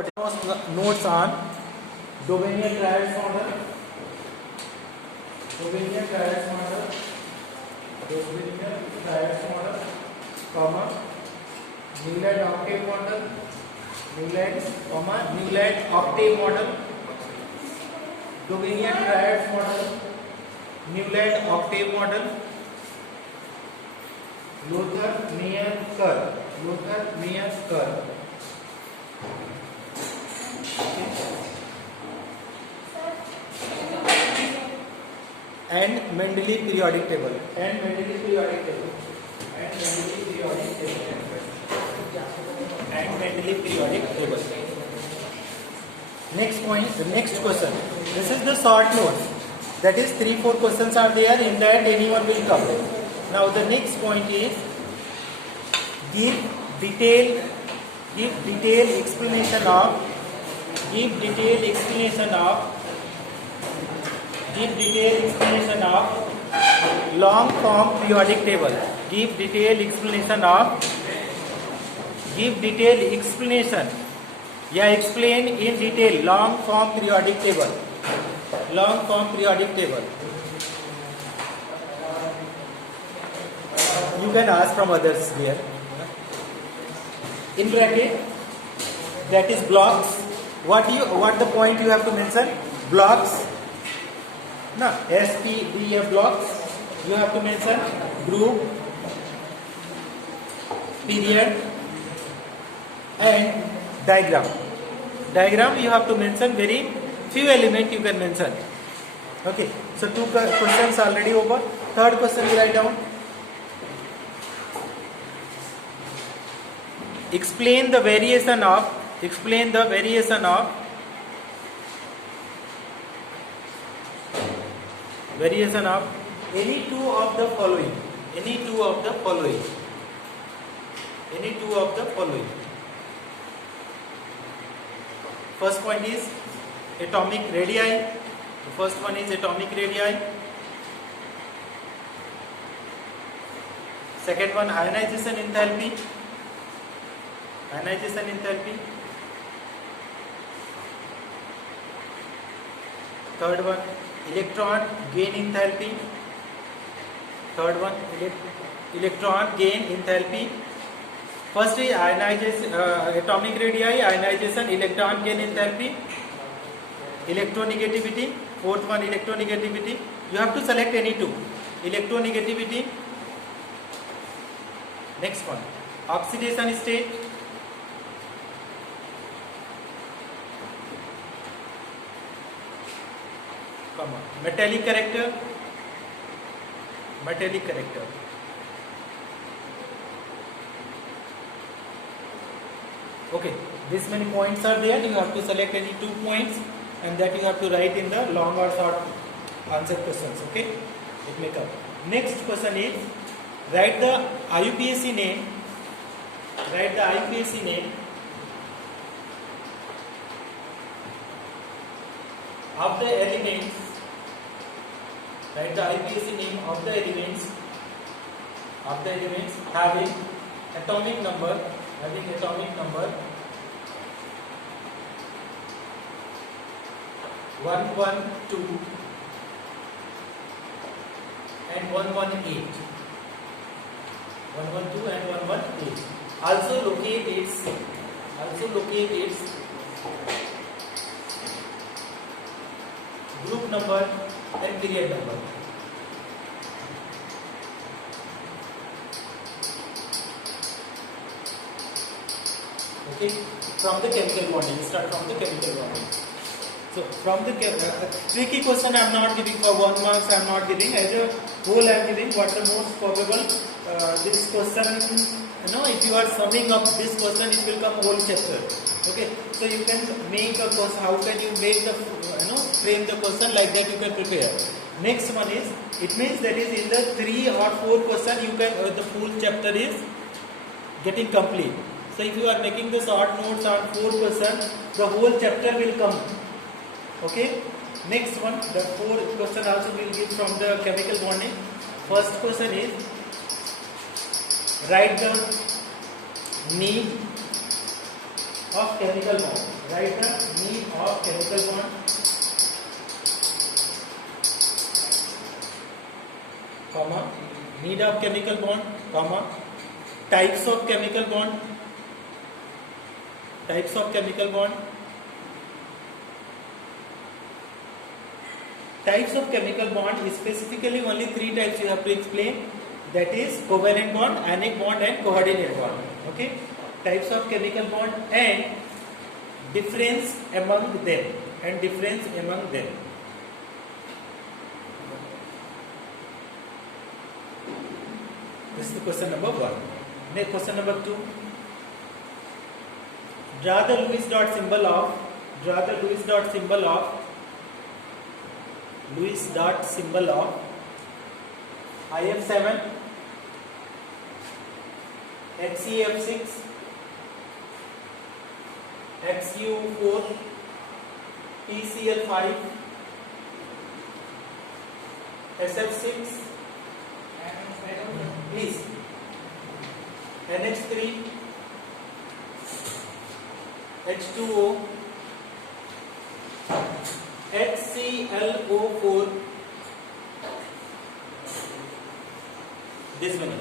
Notes on Dovenian triads model, Dovenian triads model, Dovenian triads model, comma Newland octave model, Newland, comma Newland octave model, Dovenian triads model, Newland octave model, Lothar-Meyer curve, Lothar-Meyer curve. And Mendeleev periodic table, and Mendeleev periodic table, and Mendeleev periodic table, and Mendeleev periodic table. Next point, the next question. This is the short note. That is 3-4 questions are there. In that anyone will come. Now the next point is give detailed explanation of long form periodic table. Give detailed explanation. Yeah, explain in detail long form periodic table. Long form periodic table. You can ask from others here. In bracket, that is blocks. What the point you have to mention? Blocks. No, SPDF blocks. You have to mention group, period, and diagram. Diagram you have to mention very few elements you can mention. Okay. So 2 questions already over. Third question you write down. Explain the variation of any two of the following. First point is atomic radii. The first one is atomic radii. Second one, ionization enthalpy. Third one, electron gain enthalpy. First is ionization, atomic radii, ionization, electron gain enthalpy, electronegativity. Fourth one, electronegativity. You have to select any two. Electronegativity. Next one, oxidation state. Metallic character. Okay, this many points are there. You have to select any 2 points, and that you have to write in the long or short answer questions. Okay, it may come. Next question is write the IUPAC name. Of the elements. Write the IUPAC name of the elements having atomic number 112 and 118. Also locate its group number and period number. Okay, from the chemical bonding. Start from the chemical bonding. So from the tricky question I am not giving for 1 mark. I am not giving as a whole. I am giving what the most probable. This question, if you are summing up this question, it will come whole chapter. Okay, so you can make a question. How can you make the frame the question like that? You can prepare. Next one is, it means that is in the 3 or 4 question you can the full chapter is getting complete. So if you are making the short notes on 4 questions, the whole chapter will come. Okay. Next one, the 4th question also will give from the chemical bonding. First question is write the name of chemical bond. Write the need of chemical bond, comma, need of chemical bond, comma, types of chemical bond, types of chemical bond. Types of chemical bond is specifically only 3 types you have to explain. That is covalent bond, anionic bond, and coordinate bond. Okay. Types of chemical bond and difference among them. And difference among them. This is the question number 1. Next question number 2. Draw the Lewis dot symbol of. Draw the Lewis dot symbol of. Lewis dot symbol of IF7, HCF6, XU4, PCl5, SF6, please, NH3, H2O, HClO4, this one.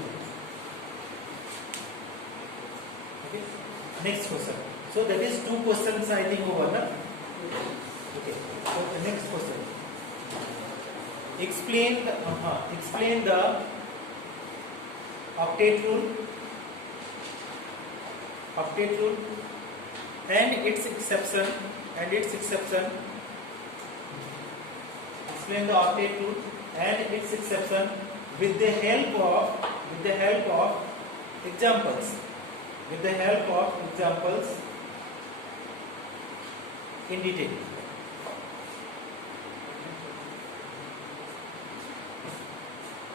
Okay. Next question. So that is 2 questions I think over. Na? Okay. So the next question. Explain the octet rule. Octet rule and its exception. Explain the octet rule and its exception with the help of examples. With the help of examples in detail.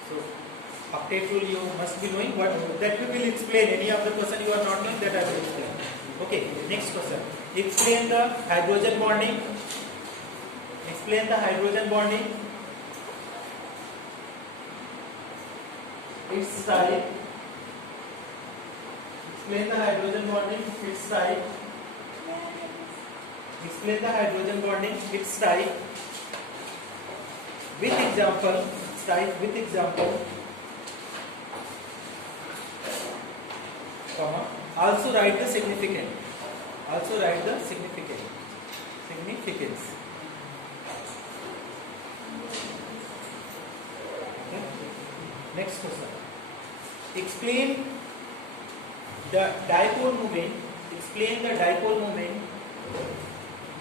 So octet rule you must be knowing, but that we will explain. Any of the question you are not knowing, that I will explain. Okay, next question. Explain the hydrogen bonding. Explain the hydrogen bonding. Its type. Explain the hydrogen bonding. Its type. Explain the hydrogen bonding. Its type. With example. Type with example. Comma. Also write the significant. Also write the significant. Significance. Okay. Next question. Explain the dipole moment. Explain the dipole moment.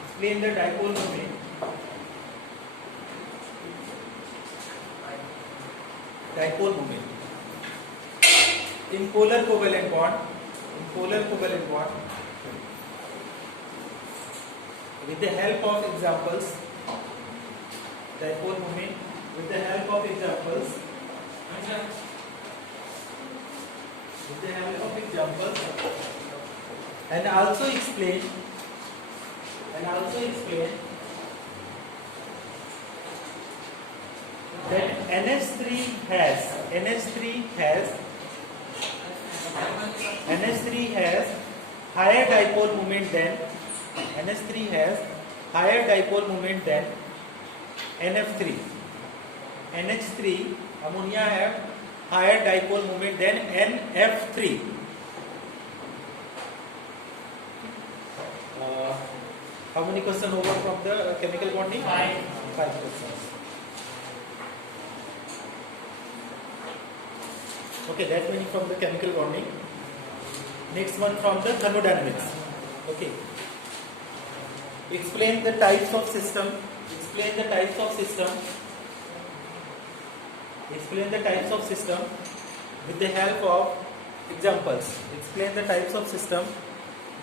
Explain the dipole moment. Dipole moment. In polar covalent bond. In polar covalent bond. With the help of examples. Dipole moment. With the help of examples. With the help of examples. And also explain. That NH3 has higher dipole moment than NF3. NH3 ammonia have higher dipole moment than NF3. How many questions over from the chemical bonding? 5 questions. Okay, that many from the chemical bonding. Next one from the thermodynamics. Okay. Explain the types of system. Explain the types of system. Explain the types of system with the help of examples. Explain the types of system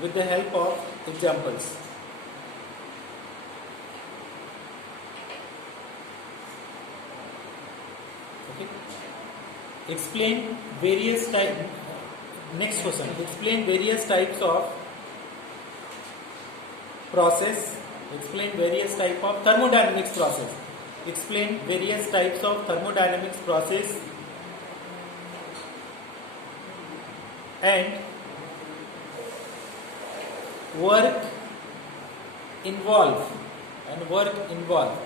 with the help of examples. Okay. Explain various types. Next question. Explain various types of process. Explain various types of thermodynamics process. Explain various types of thermodynamics process and work involve and work involve.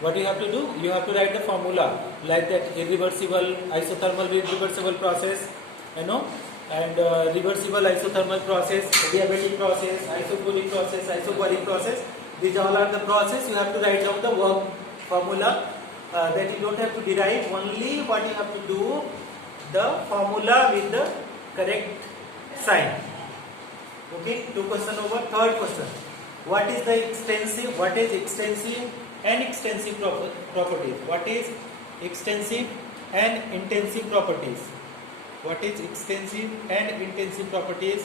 What you have to do? You have to write the formula like that: irreversible isothermal reversible process, you know, and reversible isothermal process, adiabatic process, isochloric process, isobaric process. These all are the process. You have to write down the work formula that you don't have to derive. Only what you have to do, the formula with the correct sign. Okay, 2 question over. Third question: what is the extensive? What is extensive and extensive properties? What is extensive and intensive properties? What is extensive and intensive properties?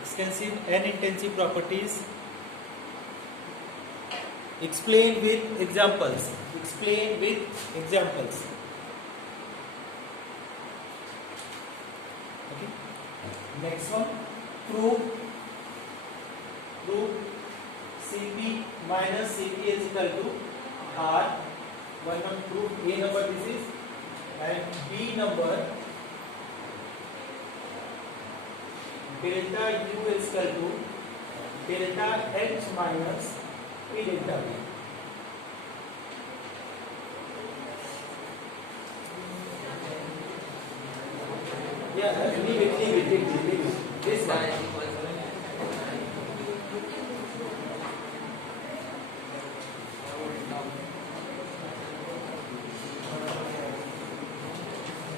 Extensive and intensive properties. Explain with examples. Explain with examples. Okay. Next one. Prove Cp minus Cp is equal to R. One number proof A number this is, and B number delta U is equal to delta H minus P delta V. Yeah, leave it. This one.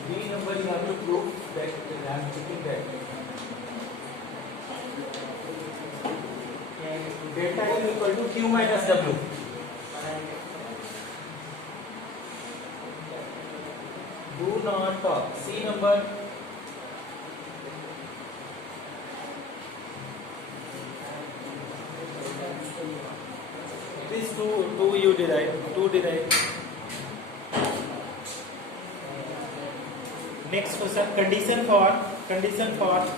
B number you have to prove that I am checking that. And delta U equal to Q minus W. Do not talk. C number. These two you derive. Next question: condition for what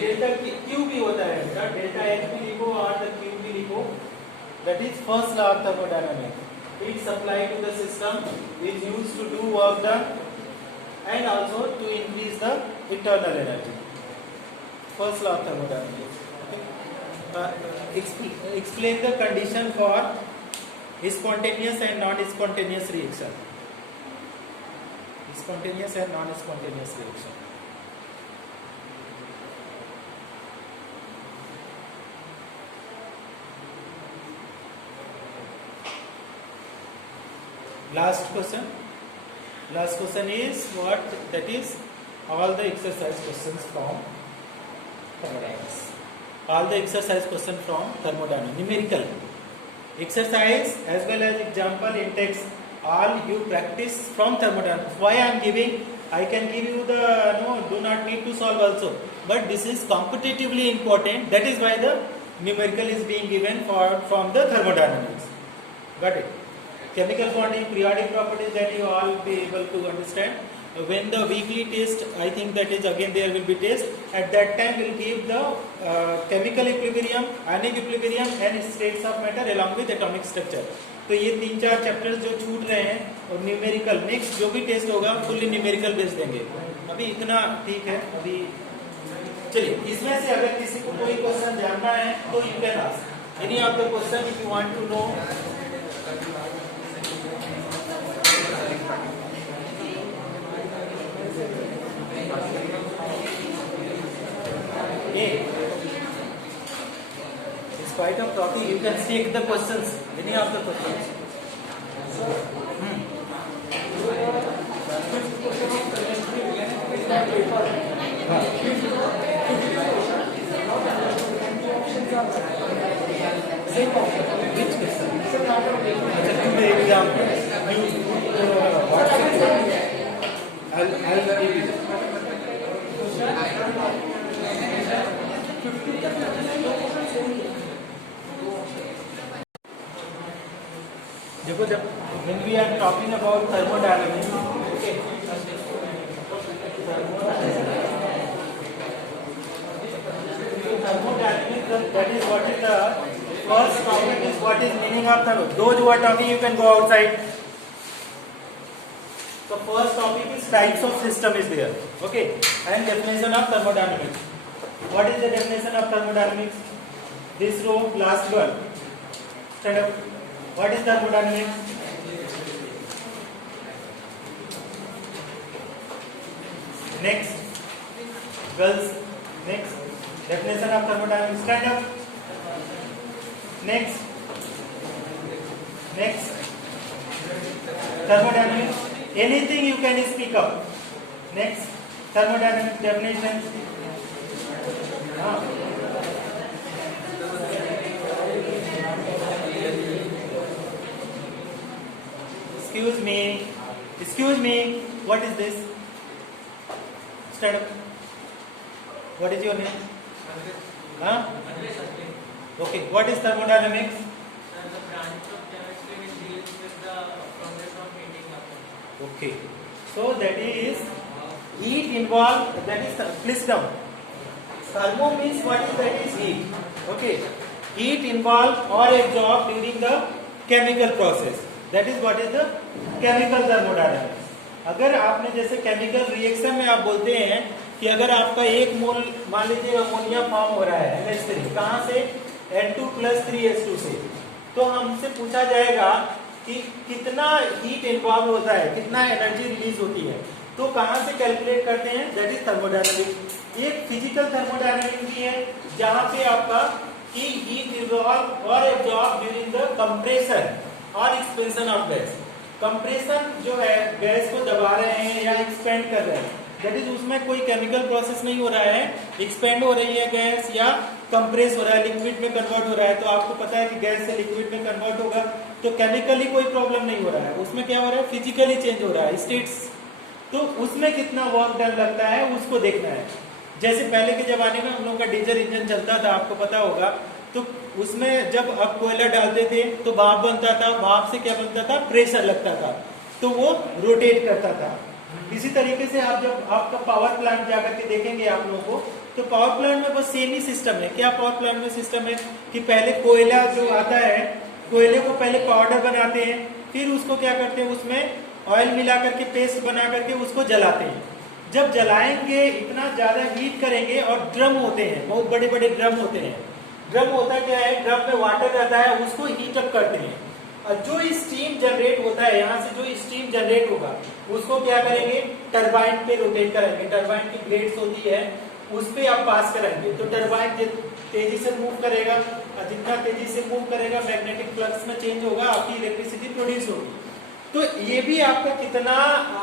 delta Q भी होता है, delta H भी लिखो और the Q भी लिखो. That is first law of thermodynamics. It's applied to the system, is used to do work done and also to increase the internal energy. First law of thermodynamics. Explain the condition for spontaneous and non-spontaneous reaction. Spontaneous and non-spontaneous reaction. Last question is what? That is all the exercise questions from thermodynamics. All the exercise questions from thermodynamics. Numerical exercise as well as example in text. All you practice from thermodynamics. Why I am giving? I can give you the do not need to solve also. But this is competitively important. That is why the numerical is being given from the thermodynamics. Got it? Chemical bonding, periodic properties, that you all be able to understand. When the weekly test, I think that is again there will be test. At that time we'll give the chemical equilibrium, ionic equilibrium and states of matter along with atomic structure. तो ये 3-4 chapters जो छूट रहे हैं और numerical next जो भी test होगा फुल्ली न्यूमेरिकल बेस देंगे. अभी इतना ठीक है. अभी चलिए इसमें से अगर किसी को कोई क्वेश्चन जानना है तो you can ask any of the question if you want to know. In spite of talking, you can take the questions, any of the questions. Which question? Today example. I'll give you. देखो जब when we are talking about thermodynamics, okay, thermodynamics, that is what is the first topic is what is meaning of thermodynamics. Those who are talking, you can go outside. So first topic is types of system is there. Okay, and definition of thermodynamics. What is the definition of thermodynamics? This row, last one. Stand up. What is thermodynamics? Next, girls. Next, definition of thermodynamics. Stand up. Next. Thermodynamics. Anything you can speak up. Next, thermodynamics definition. Excuse me. What is this? Stand up. What is your name? Okay. What is thermodynamics? The branch of chemistry which deals with the process of heating up. Okay. So that is heat involved. That is please down. Thermo means what is that is heat. Okay. Heat involved or absorbed during the chemical process. That is what is the chemical thermodynamics. अगर आपने जैसे chemical reaction में आप बोलते हैं कि अगर आपका एक मोल मान लीजिए अमोनिया फॉर्म हो रहा है NH3 कहाँ से N2 + 3H2 से, तो हमसे पूछा जाएगा कि कितना हीट इन्वॉल्व होता है, कितना एनर्जी रिलीज होती है, तो कहाँ से कैलकुलेट करते हैं? That is thermodynamics. एक फिजिकल थर्मोडायनामिक्स भी है जहाँ पे आपका कि हीट इन्वॉल्व और एब्जॉर्ब ड्यूरिंग द कंप्रेशन और एक्सपेंशन ऑफ गैस। कंप्रेशन जो है गैस को दबा रहे हैं या एक्सपेंड कर रहे हैं, दैट इज उसमें कोई केमिकल प्रोसेस नहीं हो रहा है, एक्सपेंड हो रही है गैस या कंप्रेस हो रहा है, लिक्विड में कन्वर्ट हो रहा है। तो आपको पता है कि गैस से लिक्विड में कन्वर्ट होगा तो केमिकली कोई प्रॉब्लम नहीं हो रहा है, उसमें क्या हो रहा है? फिजिकली चेंज हो रहा है स्टेट्स। तो उसमें कितना वर्क डन लगता है उसको देखना है। जैसे पहले के जमाने में हम लोग का डीजल इंजन चलता था, आपको पता होगा, तो उसमें जब आप कोयला डालते थे तो भाप बनता था, भाप से क्या बनता था? प्रेशर लगता था, तो वो रोटेट करता था। इसी तरीके से आप जब आपका पावर प्लांट जाकर के देखेंगे आप लोगों को, तो पावर प्लांट में बस सेम ही सिस्टम है। क्या पावर प्लांट में सिस्टम है कि पहले कोयला जो आता है, कोयले को पहले पाउडर बनाते हैं, फिर उसको क्या करते हैं? उसमें ऑयल मिला करके पेस्ट बना करके उसको जलाते हैं। जब जलाएंगे इतना ज्यादा हीट करेंगे और ड्रम होते हैं, बहुत बड़े बड़े ड्रम होते हैं। ड्रम होता क्या है? ड्रम में वाटर रहता है, उसको हीट अप करते हैं और जो स्टीम जनरेट होता है, यहाँ से जो स्टीम जनरेट होगा उसको क्या करेंगे? टरबाइन पे रोटेट करेंगे। टरबाइन की ब्लेड्स होती है, उस पे आप पास करेंगे तो टरबाइन तेजी से मूव करेगा और जितना तेजी से मूव करेगा मैग्नेटिक फ्लक्स में चेंज होगा, आपकी इलेक्ट्रिसिटी प्रोड्यूस होगी। तो ये भी आपका कितना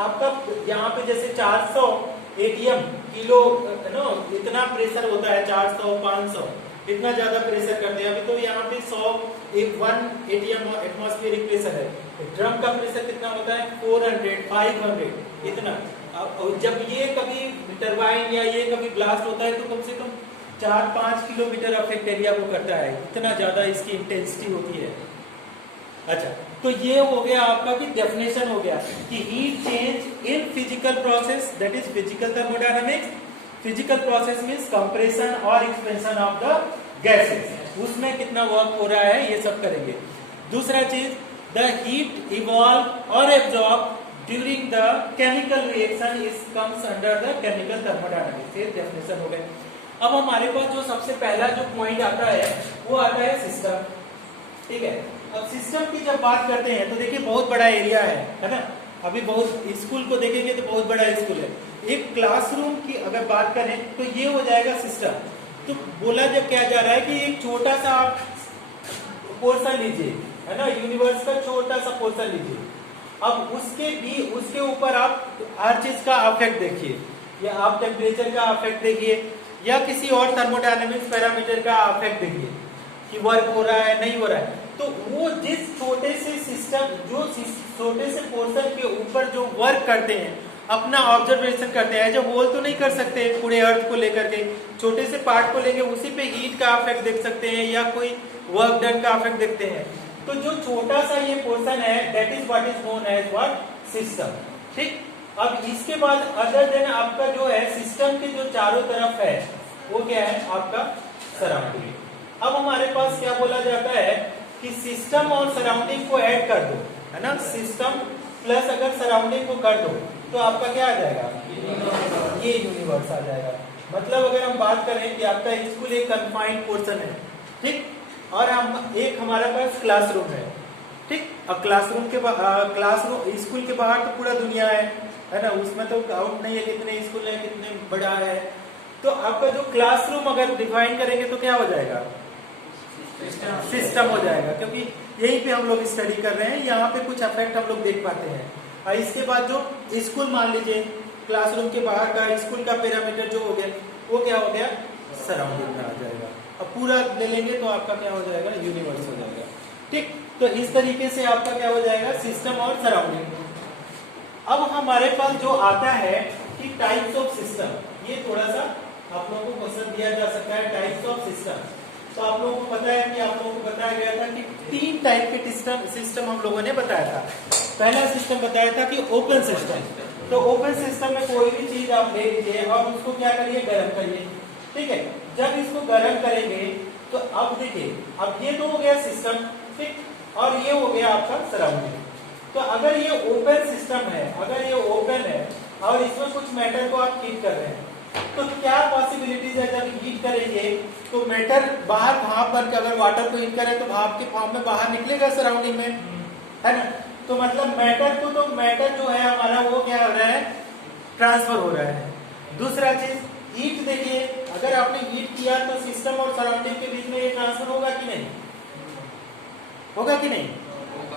आपका यहाँ पे जैसे 400 एटीएम किलो इतना प्रेशर होता है, 400 500 इतना ज्यादा प्रेशर करते हैं। अभी तो यहाँ पे 1 एटीएम एटमॉस्फेरिक प्रेशर है। ड्रम का प्रेशर कितना होता है? 400 500 इतना। अब जब ये कभी टरबाइन या ये कभी ब्लास्ट होता है तो कम से कम 4-5 किलोमीटर अफेक्ट एरिया को करता है, इतना ज्यादा इसकी इंटेंसिटी होती है। अच्छा, तो ये हो गया आपका कि डेफिनेशन हो गया कि heat change in physical process, that is physical thermodynamics. Physical process means compression और एक्सपेंशन ऑफ द गैसेस, उसमें कितना वर्क हो रहा है ये सब करेंगे। दूसरा चीज, द हीट इवॉल्व और absorb during the chemical reaction is comes under the chemical thermodynamics. ये डेफिनेशन हो गए। अब हमारे पास जो सबसे पहला जो पॉइंट आता है वो आता है सिस्टम। ठीक है, अब सिस्टम की जब बात करते हैं तो देखिए बहुत बड़ा एरिया है ना। अभी बहुत स्कूल को देखेंगे तो बहुत बड़ा स्कूल है। एक क्लासरूम की अगर बात करें तो ये हो जाएगा सिस्टम। तो बोला जब क्या जा रहा है कि एक छोटा सा आप पोर्शन लीजिए, है ना, यूनिवर्स का छोटा सा पोर्शन लीजिए। अब उसके ऊपर आप हर चीज का अफेक्ट देखिए, या आप टेम्परेचर का अफेक्ट देखिए या किसी और थर्मोडायनामिक्स पैरामीटर का अफेक्ट देखिए कि वर्क हो रहा है नहीं हो रहा है। तो वो जिस छोटे से सिस्टम, जो छोटे से पोर्शन के ऊपर जो वर्क करते हैं, अपना ऑब्जर्वेशन करते हैं, जब होल तो नहीं कर सकते पूरे अर्थ को लेकर के, छोटे से पार्ट को लेकर उसी पे हीट का अफेक्ट देख सकते हैं या कोई वर्क डन का अफेक्ट देखते हैं। तो जो छोटा सा ये पोर्शन है that is what is known as what? System. ठीक, अब इसके बाद अदर देन आपका जो है सिस्टम के जो चारों तरफ है वो क्या है? आपका सराउंडिंग। अब हमारे पास क्या बोला जाता है कि सिस्टम और सराउंडिंग को ऐड कर दो, है ना। सिस्टम प्लस अगर सराउंडिंग को कर दो तो आपका क्या आ जाएगा, ये यूनिवर्स आ जाएगा। मतलब अगर हम बात करें कि आपका स्कूल एक कन्फाइंड पोर्शन है, ठीक, और हम एक हमारे पास क्लासरूम है, ठीक। अब क्लासरूम क्लासरूम स्कूल के बाहर तो पूरा दुनिया है ना, उसमें तो काउंट नहीं है कितने स्कूल है कितने बड़ा है। तो आपका जो क्लासरूम अगर डिफाइन करेंगे तो क्या हो जाएगा, सिस्टम हो जाएगा, क्योंकि यहीं पे हम लोग स्टडी कर रहे हैं, यहाँ पे कुछ इफेक्ट हम लोग देख पाते हैं। और इसके बाद जो स्कूल मान लीजिए क्लासरूम के बाहर का स्कूल का पैरामीटर जो हो गया वो क्या हो गया, सराउंडिंग में आ जाएगा। अब पूरा ले लेंगे तो आपका क्या हो जाएगा, यूनिवर्स हो जाएगा, ठीक। तो इस तरीके से आपका क्या हो जाएगा, सिस्टम और सराउंडिंग। अब हमारे पास जो आता है कि टाइप्स ऑफ सिस्टम, ये थोड़ा सा आप लोगों को क्वेश्चन दिया जा सकता है, टाइप्स ऑफ सिस्टम। तो आप लोगों को पता है कि आप लोगों को बताया गया था कि 3 टाइप के सिस्टम हम लोगों ने बताया था। पहला सिस्टम बताया था कि ओपन सिस्टम। तो ओपन सिस्टम में कोई भी चीज आप ले लीजिए और उसको क्या करिए, गर्म करिए, ठीक है। जब इसको गर्म करेंगे तो अब देखिए, अब ये तो हो गया सिस्टम, ठीक, और ये हो गया आपका सराउंडिंग। तो अगर ये ओपन सिस्टम है, अगर ये ओपन है और इसमें कुछ मैटर को आप हीट कर रहे हैं, तो क्या पॉसिबिलिटीज है, जब हीट करेंगे तो मैटर बाहर भाप बनकर, अगर वाटर को हीट करें तो भाप के फॉर्म में बाहर निकलेगा सराउंडिंग में, है ना। तो मतलब मैटर को, तो मैटर जो है हमारा वो क्या हो रहा है, ट्रांसफर हो रहा है। दूसरा चीज हीट, देखिए अगर आपने हीट किया तो सिस्टम और सराउंडिंग के बीच में ये ट्रांसफर होगा कि नहीं, होगा कि नहीं,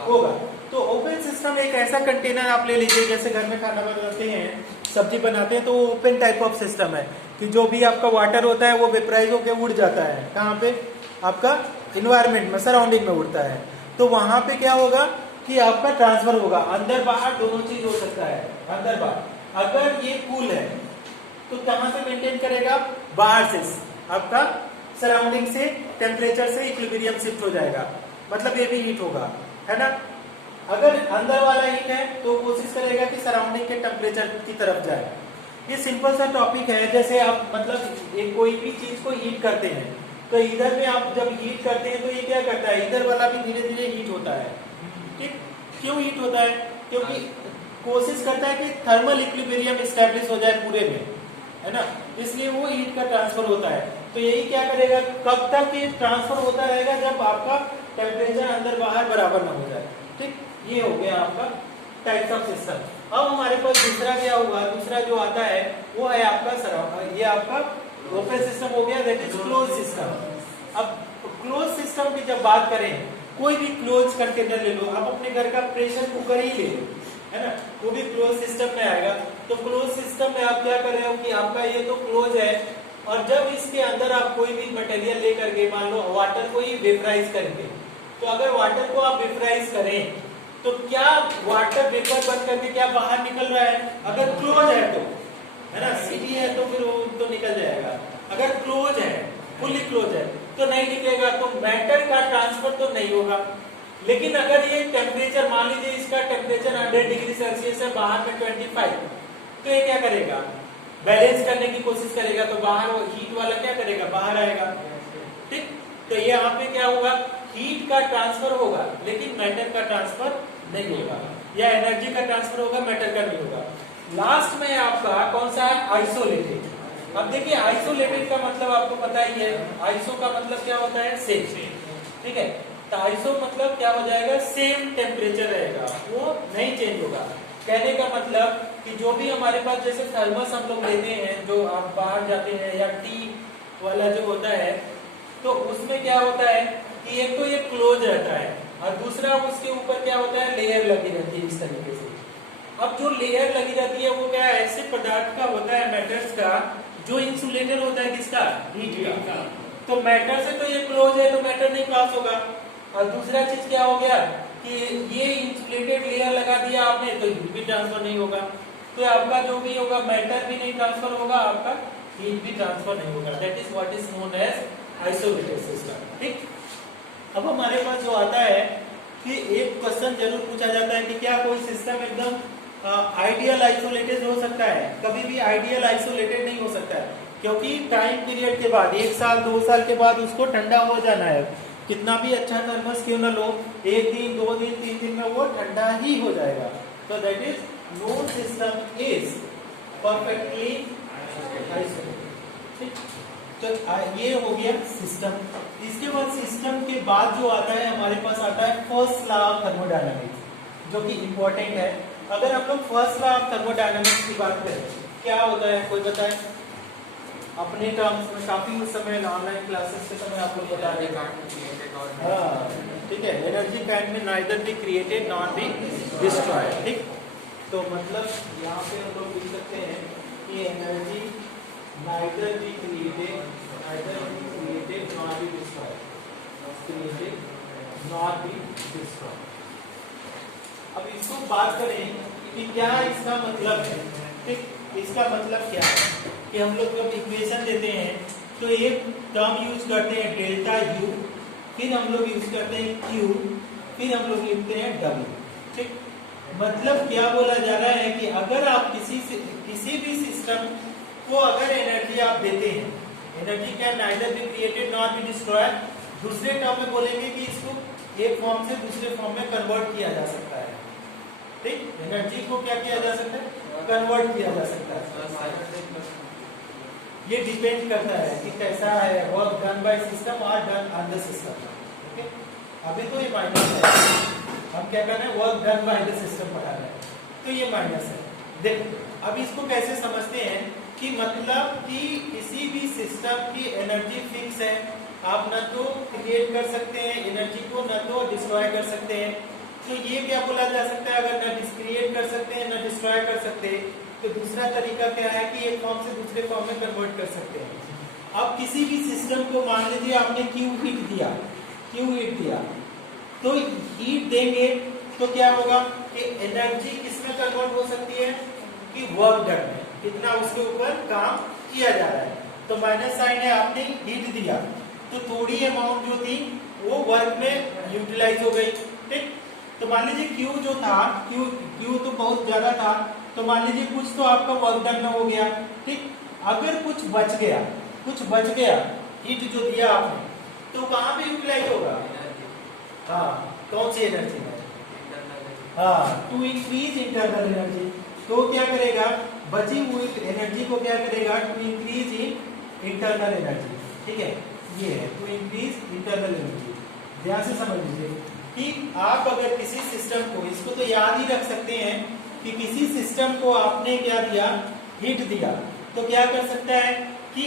होगा। तो ओपन सिस्टम एक ऐसा कंटेनर आप ले लीजिए, जैसे घर में खाना बनाते हैं, सब्जी बनाते हैं, तो वो ओपन टाइप ऑफ सिस्टम है कि जो भी आपका वाटर होता है वो वेपराइज होकर उड़ जाता है, कहाँ पे, आपका इन्वायरमेंट में, सराउंडिंग में उड़ता है। तो वहां पे क्या होगा कि आपका ट्रांसफर होगा, अंदर बाहर दोनों चीज हो सकता है, अंदर बाहर। अगर ये कूल है तो कहां से मेंटेन करेगा, बाहर से, आपका सराउंडिंग से टेम्परेचर से इक्विलिब्रियम शिफ्ट हो जाएगा, मतलब ये भी हीट होगा, है ना। अगर अंदर वाला हीट है तो कोशिश करेगा कि सराउंडिंग के टेम्परेचर की तरफ जाए। ये सिंपल सा टॉपिक है, जैसे आप मतलब एक कोई भी चीज को हीट करते हैं तो इधर में आप जब हीट करते हैं तो ये क्या करता है, इधर वाला भी धीरे धीरे हीट होता है, ठीक। क्यों हीट होता है, क्योंकि कोशिश करता है कि थर्मल इक्विलिब्रियम एस्टैब्लिश हो जाए पूरे में, है ना, इसलिए वो हीट का ट्रांसफर होता है। तो यही क्या करेगा, कब तक ये ट्रांसफर होता रहेगा, जब आपका टेम्परेचर अंदर बाहर बराबर ना हो जाए, ठीक। ये हो गया आपका टाइप्स ऑफ सिस्टम। अब हमारे पास दूसरा क्या हुआ, दूसरा जो आता है वो है आपका ये आपका ओपन सिस्टम हो गया, दैट इज क्लोज सिस्टम। अब क्लोज सिस्टम की जब बात करें, कोई भी क्लोज कंटेनर ले लो, आप अपने घर का प्रेशर कुकर ही ले लो, है ना, वो भी क्लोज सिस्टम में आएगा। तो क्लोज सिस्टम में आप क्या कर रहे हो कि आपका ये तो क्लोज है, और जब इसके अंदर आप कोई भी मटेरियल लेकर के, मान लो वाटर को ही वेपराइज करेंगे, तो अगर वाटर को आप वेपराइज करें तो क्या वाटर वेपर बन करके क्या बाहर निकल रहा है, अगर क्लोज है तो, है ना, सीधी है तो फिर वो तो निकल जाएगा। अगर क्लोज है, फुली क्लोज है तो नहीं निकलेगा, तो मैटर का ट्रांसफर तो नहीं होगा। लेकिन अगर ये टेम्परेचर, मान लीजिए इसका टेम्परेचर 100 डिग्री सेल्सियस है, बाहर में 25, तो ये क्या करेगा, बैलेंस करने की कोशिश करेगा, तो बाहर वो हीट वाला क्या करेगा, बाहर आएगा, ठीक। तो ये यहाँ पे क्या होगा, हीट का ट्रांसफर होगा लेकिन मैटर का ट्रांसफर नहीं होगा, या एनर्जी का ट्रांसफर होगा, मैटर का नहीं होगा। लास्ट में आपका कौन सा है, आइसोलेटेड। अब देखिए आइसोलेटेड का मतलब आपको पता ही है, आइसो का मतलब क्या होता है, सेम, ठीक है। तो आइसो मतलब क्या हो जाएगा, सेम टेम्परेचर रहेगा, वो नहीं चेंज होगा। कहने का मतलब कि जो भी हमारे पास जैसे थर्मस हम लोग लेते हैं, जो आप बाहर जाते हैं, या टी वाला जो होता है, तो उसमें क्या होता है कि एक तो ये क्लोज रहता है और दूसरा उसके ऊपर क्या होता है, लेयर लगी रहती है इस तरीके से। अब जो लेयर लगी रहती है वो क्या है, ऐसे पदार्थ का होता है, मेटल्स का, जो इंसुलेटर होता है किसका, हीट का। तो मैटर से तो ये क्लोज है तो मैटर नहीं पास होगा। और दूसरा चीज क्या हो गया कि ये इंसुलेटेड लेयर लगा दिया आपने तो हीट भी ट्रांसफर नहीं होगा, तो आपका जो भी होगा मैटर भी नहीं ट्रांसफर होगा, आपका हीट भी ट्रांसफर नहीं होगा। That is what is known as isolated system, ठीक। अब हमारे पास जो आता है कि एक क्वेश्चन जरूर पूछा जाता है कि क्या कोई सिस्टम एकदम आइडियल आइसोलेटेड हो सकता है, कभी भी आइडियल आइसोलेटेड नहीं हो सकता है, क्योंकि टाइम पीरियड के बाद 1 साल 2 साल के बाद उसको ठंडा हो जाना है। कितना भी अच्छा थर्मस क्यों ना लो, 1 दिन 2 दिन 3 दिन में वो ठंडा ही हो जाएगा, So that is no system is perfectly isolated. ठीक, तो ये हो गया सिस्टम। इसके बाद सिस्टम के बाद जो आता है हमारे पास आता है फर्स्ट लॉ ऑफ थर्मोडायनामिक्स, जो कि इंपॉर्टेंट है। अगर हम लोग फर्स्ट लॉ ऑफ थर्मोडायनामिक्स की बात करें, क्या होता है कोई बताए अपने टर्म्स में? काफी उस समय ऑनलाइन क्लासेस के समय आप लोग बता रहे हैं। हाँ ठीक है, energy can be neither be created not be destroyed. ठीक, तो मतलब यहाँ पे हम लोग लिख सकते हैं कि energy neither be created not be destroyed, created not be destroyed. अब इसको बात करें कि क्या इसका मतलब है। ठीक, इसका मतलब क्या है कि हम लोग जब इक्वेशन देते हैं तो एक टर्म यूज करते हैं डेल्टा यू, फिर हम लोग यूज करते हैं क्यू, फिर हम लोग लिखते हैं डब्ल्यू। ठीक, मतलब क्या बोला जा रहा है कि अगर आप किसी भी सिस्टम को अगर एनर्जी आप देते हैं, energy can neither be created not be destroyed, दूसरे टर्म में बोलेंगे कि इसको एक फॉर्म से दूसरे फॉर्म में कन्वर्ट किया जा सकता है। ठीक, एनर्जी को क्या किया जा सकता है? कन्वर्ट किया जा सकता है। ये डिपेंड करता है कि कैसा है वर्क डन बाय सिस्टम और done on the system. Okay, अभी तो ये माइनस है, हम क्या कर रहे हैं? Work done by the system पढ़ा रहे हैं, तो ये माइनस है। देखो अब इसको कैसे समझते हैं कि मतलब कि किसी भी सिस्टम की एनर्जी फिक्स है, आप न तो क्रिएट कर सकते हैं एनर्जी को, न तो डिस्ट्रॉय कर सकते हैं। तो ये क्या बोला जा सकता है? अगर न क्रिएट कर सकते हैं न डिस्ट्रॉय कर सकते, तो दूसरा तरीका क्या है कि एक फॉर्म से दूसरे फॉर्म में कन्वर्ट कर सकते हैं। अब किसी भी सिस्टम को मान लीजिए आपने क्यू हीट दिया, तो हीट देंगे तो क्या होगा कि एनर्जी किसमें कन्वर्ट हो सकती है? कि वर्क डन में, कितना उसके ऊपर काम किया जा रहा है। तो माइनस साइन है, आपने हीट दिया तो थोड़ी अमाउंट जो थी वो वर्क में यूटिलाइज हो गई। ठीक, तो मान लीजिए क्यू जो था, क्यू तो बहुत ज्यादा था, तो मान लीजिए कुछ तो आपका वर्क डन में हो गया। ठीक, अगर कुछ बच गया हीट जो दिया आपने, तो कहाँ पे यूटिलाइज होगा? हाँ, कौन सी एनर्जी में? हाँ, टू इंक्रीज इंटरनल एनर्जी। तो क्या करेगा? बची हुई एनर्जी को क्या करेगा? To increase in internal energy. ठीक है, ये है टू इंक्रीज इंटरनल एनर्जी। ध्यान से समझ लीजिए कि आप अगर किसी सिस्टम को, इसको तो याद ही रख सकते हैं कि किसी सिस्टम को आपने क्या दिया? हीट दिया, तो क्या कर सकता है कि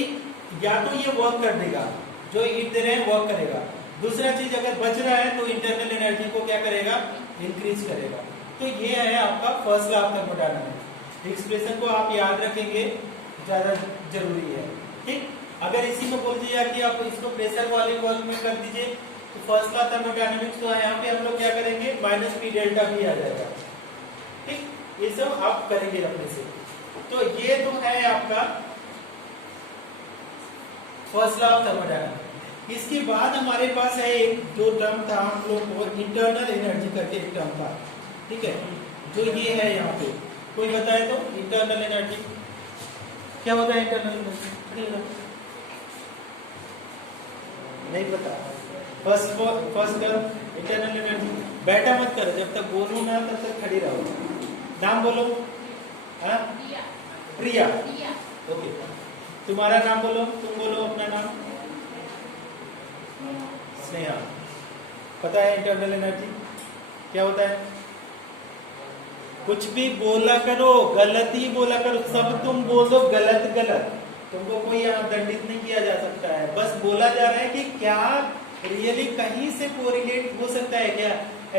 या तो ये वर्क कर देगा, जो हीट दे रहे हैं वर्क करेगा। दूसरा चीज, अगर बच रहा है तो इंटरनल एनर्जी को क्या करेगा? इंक्रीज करेगा। तो ये है आपका first law of thermodynamics. Expression को आप याद रखेंगे, ज्यादा जरूरी है। ठीक, अगर इसी में बोल दिया कि आप इसको प्रेशर वाले वर्क में कर दीजिए, तो फर्स्ट लॉ थर्मोडायनामिक्स तो यहाँ पे हम लोग क्या करेंगे? माइनस पी डेल्टा भी आ जाएगा। ठीक, ये सब आप करेंगे अपने से। तो ये तो है आपका फर्स्ट लॉ ऑफ थर्मोडायनामिक्स। इसके बाद हमारे पास है एक जो टर्म था हम लोग को इंटरनल एनर्जी करके एक टर्म था। ठीक है, जो ये है यहाँ पे, कोई बताए तो इंटरनल एनर्जी क्या होता है? इंटरनल एनर्जी नहीं पता। First term internal energy. बैठा मत करो, जब तक बोलूं ना तब तक खड़ी रहो। नाम बोलो। हाँ, प्रिया। ओके, तुम्हारा नाम बोलो, तुम बोलो अपना नाम। स्नेहा। पता है इंटरनल एनर्जी क्या होता है? कुछ भी बोला करो, गलत ही बोला करो, सब तुम बोल दो गलत। तुमको कोई यहाँ दंडित नहीं किया जा सकता है, बस बोला जा रहा है कि क्या रियली कहीं से कोरिलेट हो सकता है क्या?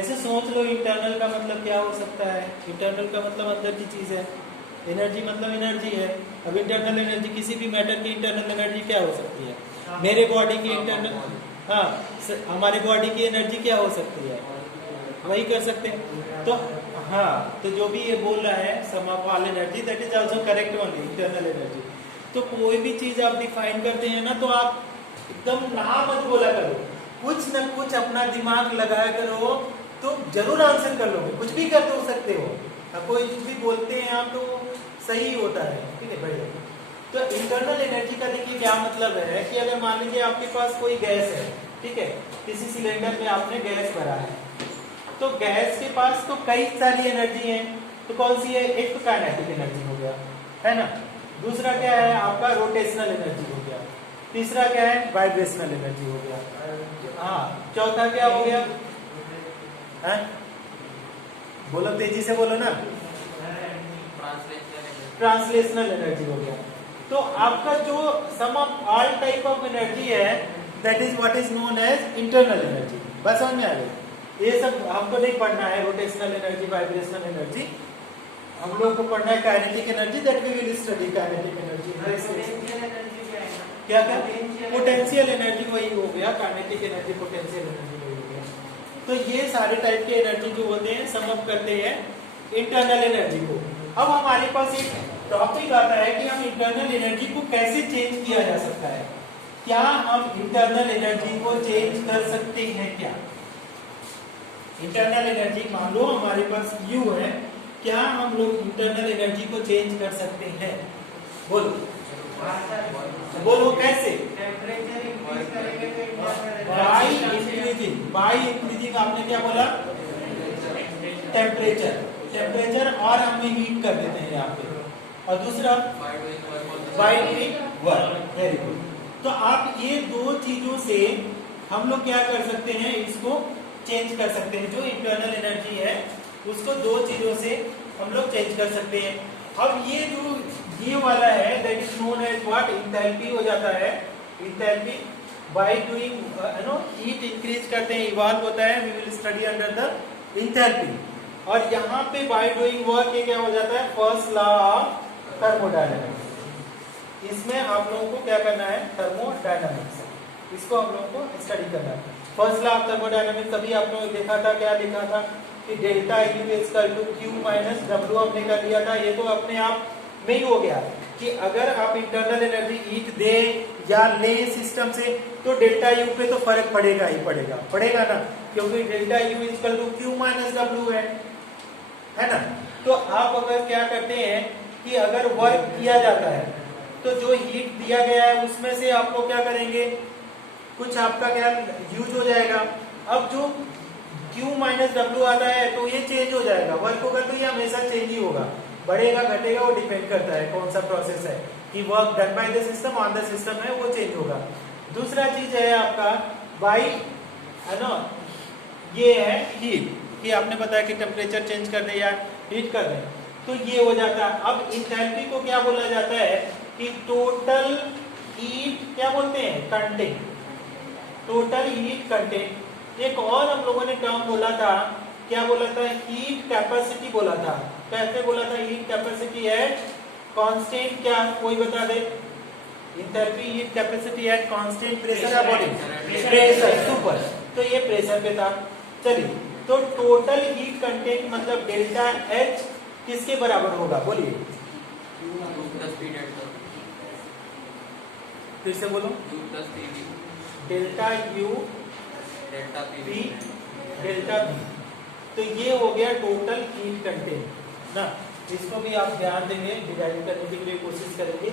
ऐसे सोच लो, इंटरनल का मतलब क्या हो सकता है? इंटरनल का मतलब अंदर की चीज है, एनर्जी मतलब एनर्जी है। अब इंटरनल एनर्जी, किसी भी मैटर की इंटरनल एनर्जी क्या हो सकती है? मेरे बॉडी की इंटरनल, हाँ, हमारे बॉडी की एनर्जी क्या हो सकती है? वही कर सकते हैं। तो हाँ, तो जो भी ये बोल रहा है sum of all energy, that is also correct only internal energy. तो कोई भी चीज आप डिफाइन करते हैं ना, तो आप एकदम ना मत बोला करो, कुछ न कुछ अपना दिमाग लगाया करो, तो जरूर आंसर कर लोगे। कुछ भी कर दो सकते हो, अब कोई कुछ भी बोलते हैं आप तो सही होता है। ठीक है भाई, तो इंटरनल एनर्जी का देखिए क्या मतलब है कि अगर मान लीजिए आपके पास कोई गैस है, ठीक है, किसी सिलेंडर में आपने गैस भरा है, तो गैस के पास तो कई सारी एनर्जी है, तो कौन सी है? एक तो काइनेटिक एनर्जी हो गया, है ना। दूसरा क्या है आपका? रोटेशनल एनर्जी हो गया। तीसरा क्या है? वाइब्रेशनल एनर्जी हो गया। हाँ, चौथा क्या हो गया? है? बोलो, तेजी से बोलो ना। ट्रांसलेशनल एनर्जी हो गया। तो आपका जो sum of all type of energy है that is what is known as internal energy. बस समझ में आ गई? ये सब हमको नहीं पढ़ना है, रोटेशनल एनर्जी, वाइब्रेशनल एनर्जी। हम लोग को पढ़ना है kinetic energy, that we will study kinetic energy. क्या क्या? पोटेंशियल एनर्जी वही हो गया, काइनेटिक एनर्जी, पोटेंशियल एनर्जी वही हो गया। तो ये सारे टाइप के एनर्जी जो होते हैं सम अप करते हैं इंटरनल एनर्जी को। अब हमारे पास एक टॉपिक आता है कि हम इंटरनल एनर्जी को कैसे चेंज किया जा सकता है। क्या हम इंटरनल एनर्जी को चेंज कर सकते हैं? क्या इंटरनल एनर्जी, मान लो हमारे पास U है, क्या हम लोग इंटरनल एनर्जी को चेंज कर सकते हैं? बोलो बोलो, कैसे? By increasing. बाई इंक्रीजिंग आपने क्या बोला? टेम्परेचर। टेम्परेचर और हम हीट कर देते हैं यहाँ पे। और दूसरा by doing work. Very good. तो आप ये दो चीजों से हम लोग क्या कर सकते हैं? इसको चेंज कर सकते हैं। जो इंटरनल एनर्जी है उसको दो चीजों से हम लोग चेंज कर सकते हैं। अब ये वाला है that is known as what? Enthalpy हो जाता है। Enthalpy by doing heat increase करते हैं, इवॉल्व होता है। We will study under the enthalpy. और यहाँ पे बाय डूइंग वर्क ये क्या हो जाता है? First law of thermodynamics. इसमें आप लोगों को क्या करना है? थर्मोडायनामिक्स, इसको हम लोगों को स्टडी करना है। फर्स्ट लॉ ऑफ थर्मोडायनामिक्स अभी आप लोगों ने देखा था, क्या लिखा था कि delta U equal to Q minus W हमने कर लिया था। ये तो अपने आप में ही हो गया कि अगर आप इंटरनल एनर्जी हीट दे या ले सिस्टम से तो डेल्टा U पे तो फर्क पड़ेगा ही पड़ेगा ना, क्योंकि delta U equal to Q minus W है ना। तो आप अगर क्या करते हैं कि अगर वर्क किया जाता है तो जो हीट दिया गया है उसमें से आप लोग क्या करेंगे? कुछ आपका क्या यूज हो जाएगा। अब जो Q माइनस W आता है तो ये चेंज हो जाएगा। वर्क होगा तो ये हमेशा चेंज ही होगा, बढ़ेगा घटेगा, वो डिपेंड करता है कौन सा प्रोसेस है कि work done by the system on the system है, वो चेंज होगा। दूसरा चीज है आपका बाई, है ना, ये है हीट, कि आपने बताया कि टेम्परेचर चेंज कर दे या हीट कर दे तो ये हो जाता है। अब इंथैल्पी को क्या बोला जाता है कि टोटल हीट, क्या बोलते हैं? Content, total heat content. एक और हम लोगों ने टर्म बोला था, क्या बोला था? हीट कैपेसिटी बोला था। कैसे बोला था? हीट कैपेसिटी है कांस्टेंट, क्या कोई बता दे? Enthalpy heat capacity at constant pressure या बॉडी प्रेशर, सुपर। तो ये प्रेशर पे था। चलिए, तो टोटल हीट कंटेंट मतलब डेल्टा H किसके बराबर होगा? बोलिए, फिर से बोलो। Delta U P delta B। तो ये हो गया टोटल हीट कंटेंट ना। इसको भी आप ध्यान देंगे, डिवाइड करने के लिए कोशिश करेंगे।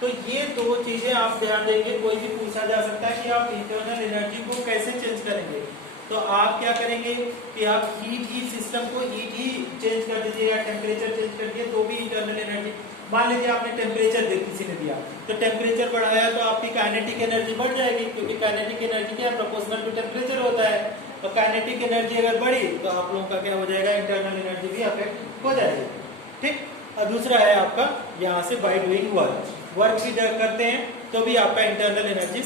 तो ये दो चीजें आप ध्यान देंगे। कोई भी पूछा जा सकता है कि आप इंटरनल एनर्जी को कैसे चेंज करेंगे, तो आप क्या करेंगे कि आप हीट ही सिस्टम को हीट ही चेंज कर दीजिए या टेम्परेचर चेंज कर दिए तो भी इंटरनल एनर्जी। मान लीजिए आपने टेम्परेचर किसी ने दिया तो टेम्परेचर बढ़ाया तो आपकी काइनेटिक एनर्जी बढ़ जाएगी, क्योंकि काइनेटिक एनर्जी क्या प्रोपोर्शनल टू टेम्परेचर होता है। तो काइनेटिक एनर्जी अगर बढ़ी तो आप लोगों का क्या हो जाएगा? इंटरनल एनर्जी भी अफेक्ट हो जाएगी। ठीक। और दूसरा है आपका यहाँ से बाय डूइंग वर्क भी करते हैं तो भी आपका इंटरनल एनर्जी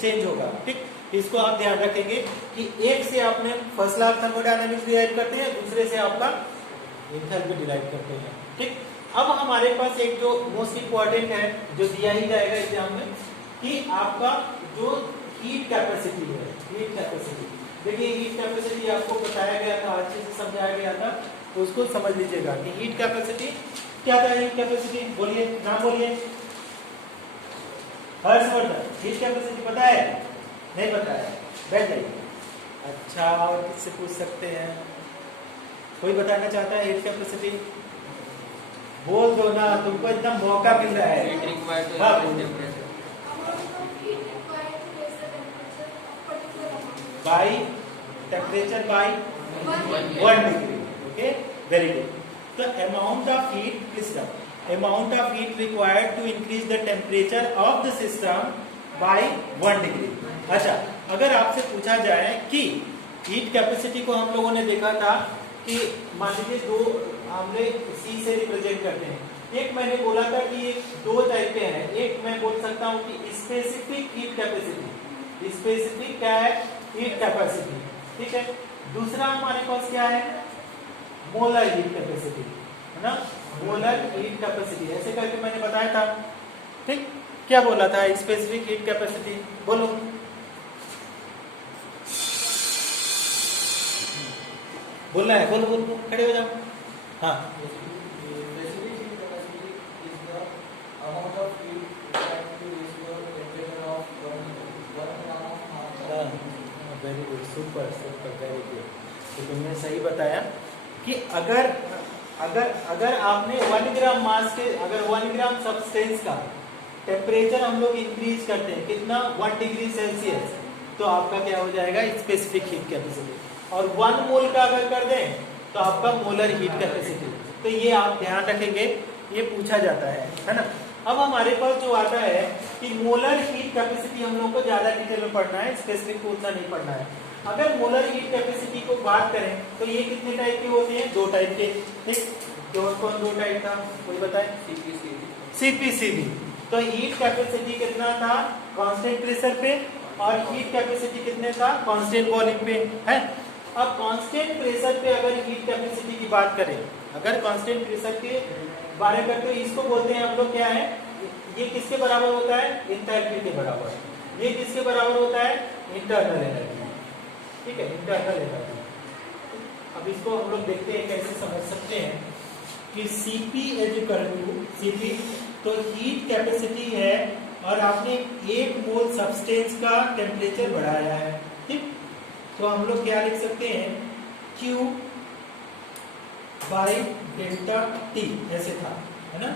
चेंज होगा। ठीक, इसको आप ध्यान रखेंगे कि एक से आपने first law of thermodynamics derive करते हैं, दूसरे से आपका एंथैल्पी डिराइव करते हैं। ठीक, अब हमारे पास एक जो मोस्ट इंपॉर्टेंट है जो दिया ही जाएगा एग्जाम में कि आपका जो हीट कैपेसिटी है, हीट कैपेसिटी। देखिए हीट कैपेसिटी आपको बताया गया था, अच्छे से समझाया गया था, तो उसको समझ लीजिएगा कि हीट कैपेसिटी क्या था। हीट कैपेसिटी बोलिए, नाम बोलिए। हर्षवर्धन, हीट कैपेसिटी पता है? नहीं पता है? बैठ जाइए। अच्छा, और किससे पूछ सकते हैं? कोई बताना चाहता है हीट कैपेसिटी? बोल दो ना, तुमको एकदम मौका मिल रहा है। हाँ, by temperature by 1 degree. Okay, very good. तो amount of heat system, amount of heat required to increase the temperature of the system by 1 degree. अच्छा, अगर आपसे पूछा जाए कि हीट कैपेसिटी को हम लोगों ने देखा था कि मान लीजिए दो हमने सी से रिप्रेजेंट करते हैं। एक मैंने बोला था कि ये दो टाइप के हैं। एक मैं बोल सकता हूँ कि स्पेसिफिक हीट कैपेसिटी, स्पेसिफिक क्या है, हीट कैपेसिटी, ठीक है। दूसरा हमारे पास क्या है, मोलर हीट कैपेसिटी, है ना, मोलर हीट कैपेसिटी, ऐसे करके मैंने बताया था, ठीक। क्या बोला था, स्पेसिफिक हीट कैपेसिटी, बोलो बोलना है, बोलो बोलो, खड़े हो जाओ। हाँ, very good, super super, very good. तो तुमने सही बताया कि अगर अगर अगर आपने 1 ग्राम मास के, अगर 1 ग्राम सब्सटेंस का टेम्परेचर हम लोग इंक्रीज करते हैं कितना, 1 डिग्री सेल्सियस, तो आपका क्या हो जाएगा, स्पेसिफिक हीट कैपेसिटी। और 1 मोल का अगर कर दें तो आपका मोलर हीट कैपेसिटी। तो ये आप ध्यान रखेंगे, ये पूछा जाता है ना। अब हमारे पास जो आता है कि मोलर हीट कैपेसिटी हम लोग को ज्यादा डिटेल में पढ़ना है, स्पेसिफिक को उतना नहीं पढ़ना है। अगर मोलर हीट कैपेसिटी को बात करें तो ये कितने टाइप के होते हैं, 2 टाइप के, ठीक। कौन 2 टाइप था, कोई बताए, सीपीसीबी। तो हीट कैपेसिटी कितना था, कांस्टेंट प्रेशर पे, और हीट कैपेसिटी कितने था, कांस्टेंट वॉल्यूम पे, है। अब कांस्टेंट प्रेशर पे अगर हीट कैपेसिटी की बात करें, अगर कांस्टेंट प्रेशर के बारे में करते, इसको बोलते हैं हम लोग क्या है, ये किसके बराबर होता है, एंथैल्पी के बराबर। ये किसके बराबर होता है, इंटरनल एनर्जी, ठीक है, इंटरनल एनर्जी। अब इसको हम लोग देखते हैं कैसे समझ सकते हैं कि Cp इक्वल टू Cp तो हीट कैपेसिटी है, और आपने 1 मोल सब्सटेंस का टेम्परेचर बढ़ाया है, ठीक। तो हम लोग क्या लिख सकते हैं, Q बाई डेल्टा T, ऐसे था, है ना।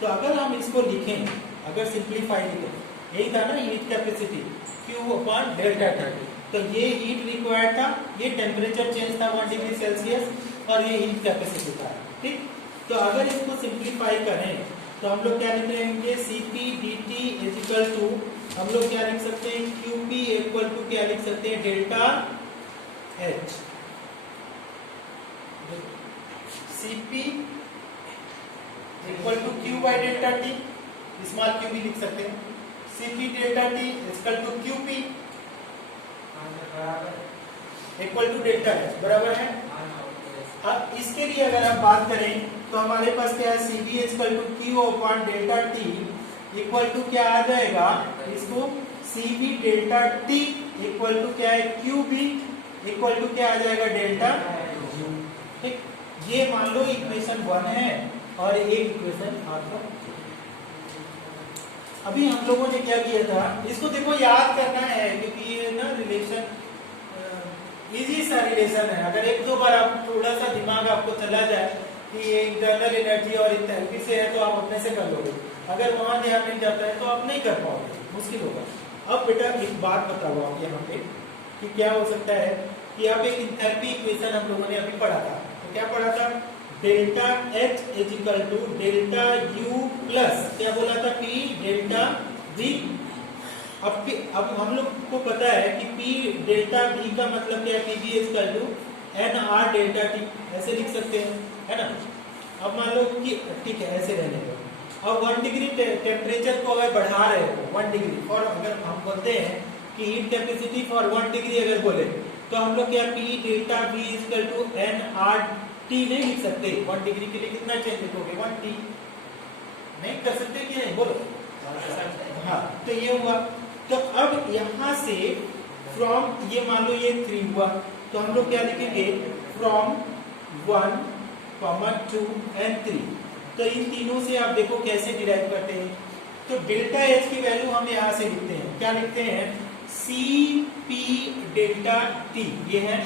तो अगर हम इसको लिखें, अगर सिंप्लीफाई लिखें, यही था ना heat capacity, Q upon delta T। तो ये हीट रिक्वायर्ड था, ये टेम्परेचर चेंज था 1 डिग्री सेल्सियस, और ये हीट कैपेसिटी था, ठीक। तो अगर इसको सिंप्लीफाई करें तो हम लोग क्या लिख लेंगे, Cp dt इक्वल टू, हम लोग क्या लिख सकते हैं, Qp इक्वल टू क्या लिख सकते हैं, delta H। Cp equal to Q by delta T, small q भी लिख सकते हैं। Cp delta T equal to Qp equal to delta H, बराबर है। अब इसके लिए अगर हम बात करें तो हमारे पास क्या है, Cv equal to Q upon delta T equal to क्या आ जाएगा, इसको Cv delta T equal to क्या है, Qb इक्वल टू क्या आ जाएगा, डेल्टा, ठीक। ये मान लो इक्वेशन 1 है, और एक इक्वेशन आपका। अभी हम लोगों ने क्या किया था, इसको देखो याद करना है, क्योंकि ये ना रिलेशन इजी सा रिलेशन है। अगर 1-2 बार आप थोड़ा सा दिमाग आपको चला जाए कि ये इंटरनल एनर्जी और एंथैल्पी से है, तो आप अपने से कर लोगे। अगर वहां ध्यान नहीं जाता है तो आप नहीं कर पाओगे, मुश्किल होगा। अब बेटा एक बात बताओ आप यहाँ पे कि क्या हो सकता है कि आप एक एंथैल्पी इक्वेशन हम लोगों ने अभी पढ़ा था, तो क्या पढ़ा था, delta H equal to delta U plus क्या बोला था, P डेल्टा V। अब हम लोग को पता है कि P डेल्टा V का मतलब क्या है, Pv equal to NR delta T, ऐसे लिख सकते हैं, है ना। अब मान लो कि ठीक है, ऐसे रहने दो। अब 1 डिग्री टेम्परेचर को अगर बढ़ा रहे हो 1 डिग्री, और अगर हम बोलते हैं कि हीट कैपेसिटी फॉर 1 डिग्री अगर बोले तो हम लोग क्या P delta V equal to NR T नहीं लिख सकते। 1 डिग्री के लिए कितना चेंज लिखोगे, 1 T नहीं कर सकते कि नहीं, बोलो। हाँ, तो ये हुआ। तो अब यहाँ से फ्रॉम, ये मान लो ये 3 हुआ, तो हम लोग क्या लिखेंगे, फ्रॉम 1, 2 एंड 3। तो इन तीनों से आप देखो कैसे डिराइव करते हैं। तो डेल्टा H की वैल्यू हम यहाँ से लिखते हैं, क्या लिखते हैं, Cp डेल्टा T, ये है,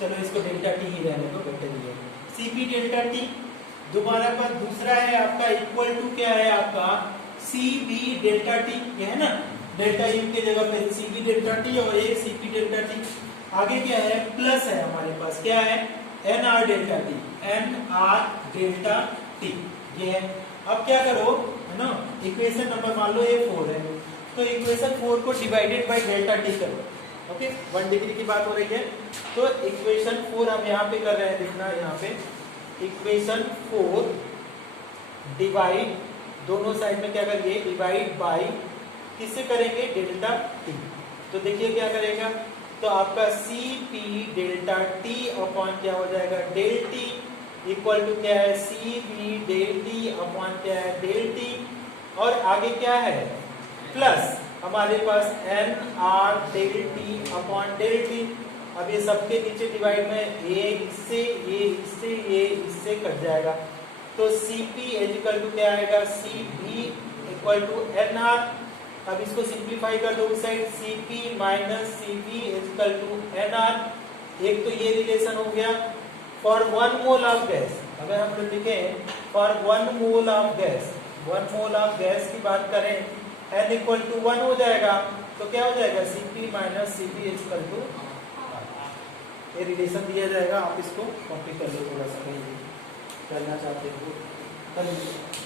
चलो इसको डेल्टा T ही रहने दो, बेटर ही है, Cp डेल्टा T। दोबारा पर दूसरा है आपका इक्वल टू क्या है आपका, Cv डेल्टा T, ये है ना, डेल्टा U के जगह पे Cv डेल्टा T और एक Cp डेल्टा T। आगे क्या है, प्लस है हमारे पास, क्या है, N R delta T, N R delta T ये है। अब क्या करो है ना, इक्वेशन नंबर मान लो ये 4 है, तो इक्वेशन 4 को डिवाइडेड बाय डेल्टा टी करो। ओके, 1 डिग्री की बात हो रही है, तो इक्वेशन 4 हम यहाँ पे कर रहे हैं, देखना यहाँ पे इक्वेशन 4 डिवाइड, दोनों साइड में क्या करिए डिवाइड बाय, किससे करेंगे डेल्टा टी। तो देखिए क्या करेगा, तो आपका C P delta T upon क्या हो जाएगा डेल टी इक्वल टू क्या है C B del T upon क्या है डेल टी, और आगे क्या है प्लस हमारे पास n R del T upon del T. अब ये सबके नीचे डिवाइड में ये इससे ये इससे ये इससे कट जाएगा, तो सी पी इक्वल टू क्या आएगा C B equal to N R. अब इसको सिंप्लीफाई कर दो उस side, C P minus C B equal to N R. एक तो ये रिलेशन हो गया। फॉर 1 मोल ऑफ गैस, अगर हम लोग लिखें for 1 mole of gas, 1 mole of gas की बात करें n इक्वल टू 1 हो जाएगा, तो क्या हो जाएगा C P minus C B equal to, ये रिलेशन दिया जाएगा। आप इसको कॉपी कर लो, थोड़ा सा कहीं करना चाहते हो कर लीजिए।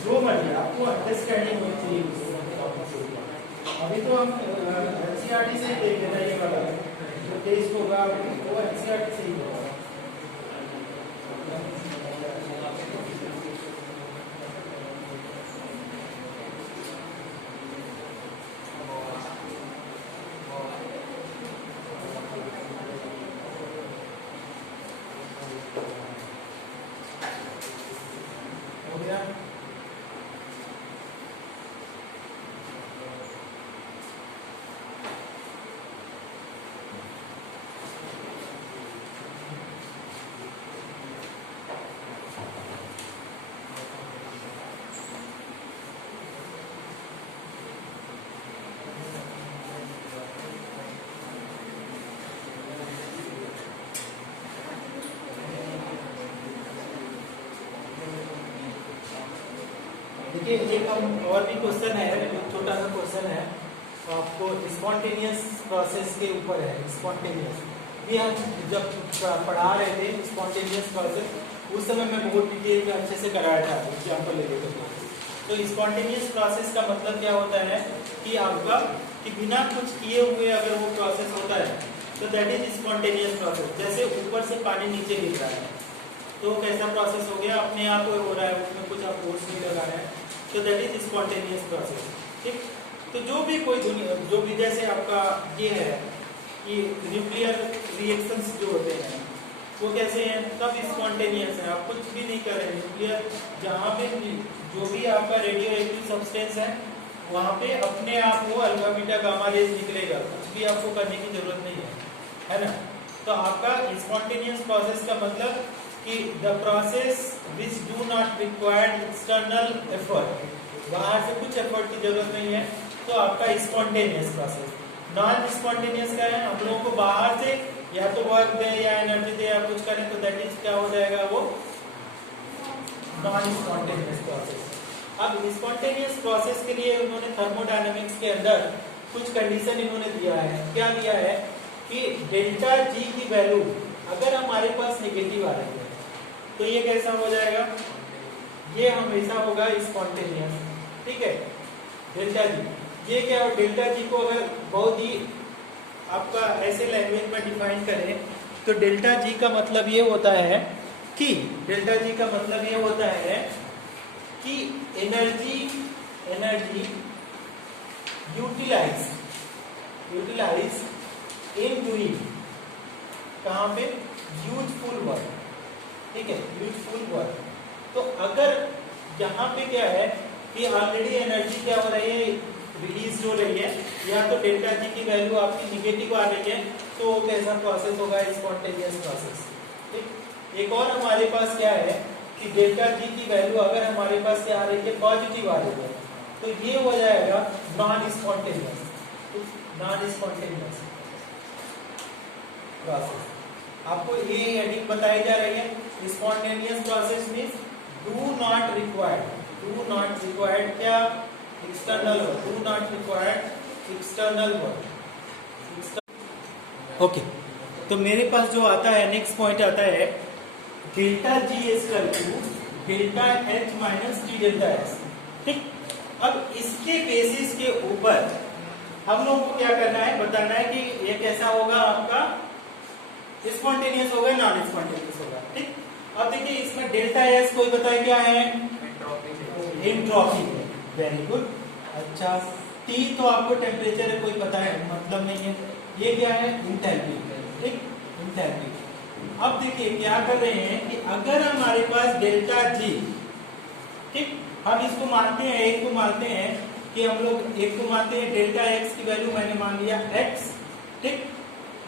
जो मर्जी आपको अंडरस्टैंडिंग होनी चाहिए। अभी तो हम एनसीईआरटी से ही देख रहे हैं, ये वाला जो टेस्ट होगा वो एनसीईआरटी से ही होगा। हो गया, देखिए एक हम और भी क्वेश्चन है, छोटा सा क्वेश्चन है आपको स्पॉन्टेनियस प्रोसेस के ऊपर है। स्पॉन्टेनियस ये हम जब पढ़ा रहे थे स्पॉन्टेनियस प्रोसेस, उस समय मैं बहुत डिटेल में अच्छे से कराया था, एग्जाम्पल ले लेते। तो स्पॉन्टेनियस प्रोसेस का मतलब क्या होता है कि आपका कि बिना कुछ किए हुए अगर वो प्रोसेस होता है तो दैट इज स्पॉन्टेनियस प्रोसेस। जैसे ऊपर से पानी नीचे गिर रहा है तो कैसा प्रोसेस हो गया, अपने आप हो रहा है, उसमें कुछ आप फोर्स नहीं लगा रहे हैं, तो दैट इज स्पॉन्टेनियस प्रोसेस। ठीक, तो जो भी कोई दुनिया जो भी जैसे आपका ये है कि न्यूक्लियर रिएक्शंस जो होते हैं वो कैसे हैं, सब स्पॉन्टेनियस है, आप कुछ भी नहीं कर रहे। न्यूक्लियर जहाँ पे जो भी आपका रेडियो एक्टिव सब्सटेंस है वहाँ पे अपने आप वो अल्फा बीटा गामा रेज निकलेगा, कुछ भी आपको करने की जरूरत नहीं है ना। तो आपका स्पॉन्टेनियस प्रोसेस का मतलब कि the process which do not required external effort, बाहर से कुछ एफर्ट की जरूरत नहीं है, तो आपका स्पॉन्टेनियस प्रोसेस। नॉन स्पॉन्टेनियस का है, हम लोगों को बाहर से या तो वर्क दे या एनर्जी दे या कुछ करें, तो दैट इज क्या हो जाएगा वो नॉन स्पॉन्टेनियस प्रोसेस। अब स्पॉन्टेनियस प्रोसेस के लिए उन्होंने थर्मोडायनेमिक्स के अंदर कुछ कंडीशन इन्होंने दिया है। क्या दिया है कि डेल्टा जी की वैल्यू अगर हमारे पास नेगेटिव आ रही है तो ये कैसा हो जाएगा, ये हमेशा होगा स्पॉन्टेनियस। ठीक है, डेल्टा जी ये क्या, डेल्टा जी को अगर बहुत ही आपका ऐसे लैंग्वेज में डिफाइन करें तो डेल्टा जी का मतलब ये होता है कि डेल्टा जी का मतलब ये होता है कि एनर्जी यूटिलाइज इन डूइंग, कहाँ पे यूजफुल वर्क, ठीक है, यूजफुल वर्क। तो अगर यहाँ पे क्या है कि ऑलरेडी एनर्जी क्या हो रही है, रिलीज हो रही है, या तो डेल्टा जी की वैल्यू आपकी निगेटिव आ रही है, तो कैसा प्रोसेस होगा, स्पॉन्टेनियस प्रोसेस। ठीक, एक और हमारे पास क्या है कि डेल्टा जी की वैल्यू अगर हमारे पास क्या आ रही है, पॉजिटिव आ रही है, तो ये हो जाएगा non spontaneous. Non spontaneous process, आपको ये हेडिंग बताई जा रही है। Spontaneous process means do not required क्या, external work, do not required external work. Okay, तो मेरे पास जो आता है नेक्स्ट पॉइंट आता है delta G equal to delta H minus T delta S. ठीक, अब इसके बेसिस के ऊपर हम लोगों को क्या करना है, बताना है कि ये कैसा होगा, आपका स्पॉन्टेनियस होगा, नॉन स्पॉन्टेनियस होगा। ठीक, अब देखिए इसमें डेल्टा एस कोई बताए क्या है, एंट्रोपी है। वेरी गुड, अच्छा टी तो आपको टेम्परेचर है, कोई पता है मतलब नहीं है। ये क्या है, इंथैल्पी। ठीक, इंथैल्पी। अब देखिए क्या कर रहे हैं कि अगर हमारे पास डेल्टा जी, ठीक, हम इसको मानते हैं, एक को मानते हैं कि हम लोग एक को मानते हैं डेल्टा एक्स की वैल्यू मैंने मान लिया एक्स, ठीक,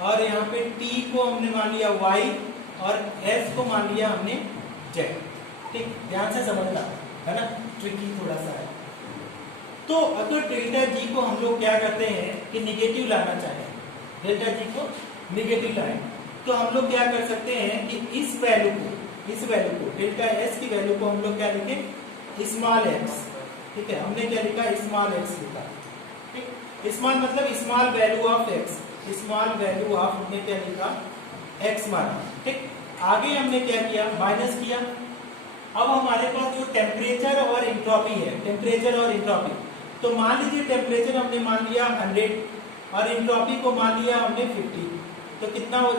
और यहाँ पे टी को हमने मान लिया वाई, और एस को मान लिया हमने जेड। ठीक, ध्यान से समझना है ना, ट्रिकी थोड़ा सा है। तो अगर डेल्टा जी को हम लोग क्या करते हैं कि निगेटिव लाना चाहें, डेल्टा जी को निगेटिव लाएं, तो हम लोग क्या कर सकते हैं कि इस वैल्यू को डेल्टा एस की वैल्यू को हम लोग क्या लिखें, स्मॉल एक्स। ठीक है, हमने क्या लिखा, स्मॉल एक्स लिखा। ठीक, स्मॉल मतलब small value of x, small value of हमने क्या लिखा, एक्स माना। ठीक, आगे हमने क्या किया, माइनस किया। अब हमारे पास जो टेम्परेचर और एंट्रोपी है, टेम्परेचर और एंट्रोपी, तो मान लीजिए टेम्परेचर हमने मान लिया 100 और एंट्रोपी को मान लिया हमने 50, तो कितना हो